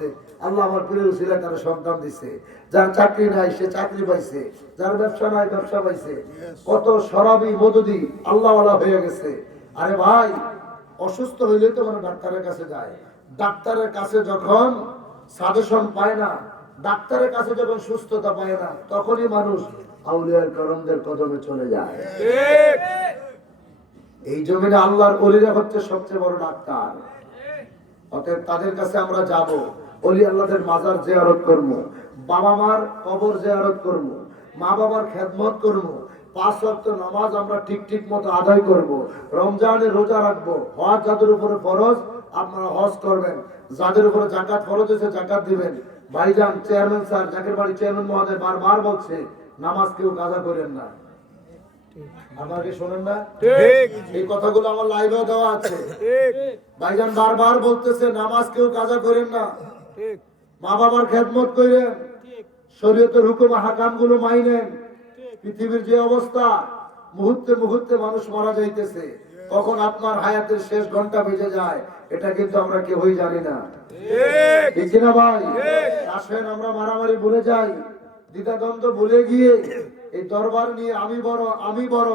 করছে আল্লাহ আমার প্রিয় ছিল তারা সন্তান দিছে। যার চাকরি নাই, সে চাকরি পাইছে। যার ব্যবসা নাই, ব্যবসা পাইছে। কত সরাবি মদুদি আল্লাহওয়ালা হয়ে গেছে। আরে ভাই, অসুস্থ হইলে তো মানে ডাক্তারের কাছে যায়। ডাক্তারের কাছে যখন সাজেশন পায় না, ডাক্তারের কাছে যখন সুস্থতা পায় না, তখনই মানুষ আউলিয়ার করমদের কদমে চলে যায়। এই জমিনে আল্লাহর অলিরা হচ্ছে সবচেয়ে বড় ডাক্তার। অতএব তাদের কাছে আমরা যাব। অলি আল্লাহদের মাজার জিয়ারত করব বাবা মার কবর জিয়ারত করব মা বাবার খেদমত করব পাঁচ ওয়াক্ত নামাজ আমরা ঠিক ঠিক মতো আদায় করব রমজানে রোজা রাখব হজ যাদের উপরে ফরজ আপনারা হজ করবেন যাদের উপরে জাকাত ফরজ হয়েছে জাকাত দিবেন। ভাইজান চেয়ারম্যান স্যার জাকের বাড়ি চেয়ারম্যান মহোদয় বারবার বলছে নামাজ কেউ কাজা করেন না। আপনারা কি শোনেন না? এই কথাগুলো আমার লাইভে দেওয়া আছে। ভাইজান বারবার বলতেছে নামাজ কেউ কাজা করেন না। মা বাবার খেদমত করেন শরীয়তের হুকুম হাকামগুলো মাইনেন পৃথিবীর যে অবস্থা মুহূর্তে মুহূর্তে মানুষ মারা যাইতেছে। কখন আপনার হায়াতের শেষ ঘণ্টা বেজে যায় এটা কিন্তু আমরা কেউই জানি না। ঠিক। কিনা ভাই? আসেন আমরা মারামারি ভুলে যাই। দ্বিধাদ্বন্দ্ব ভুলে গিয়ে এই দরবার নিয়ে আমি বড় আমি বড়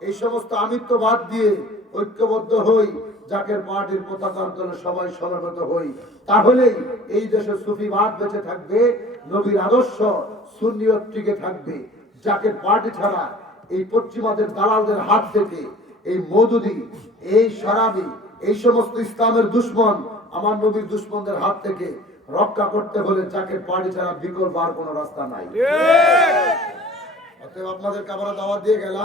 এই সমস্ত আমিত্ব বাদ দিয়ে ঐক্যবদ্ধ হই। জাকের পার্টির পতাকা আন্দোলনে সবাই সমবেত হই তাহলেই এই দেশে সুফিবাদ বেঁচে থাকবে নবীর আদর্শ সুন্নিয়ত টিকে থাকবে। জাকের পার্টি ছাড়া এই পশ্চিমাদের দালালদের হাত থেকে এই মধুদি এই শরাবি এই সমস্ত ইসলামের দুশ্মন আমার নবীর দুশ্মনদের হাত থেকে রক্ষা করতে হলে জাকের পার্টি ছাড়া বিকল্প আর কোনো রাস্তা নাই। অতএব আপনাদের কাবারা দাওয়াত দিয়ে গেলাম।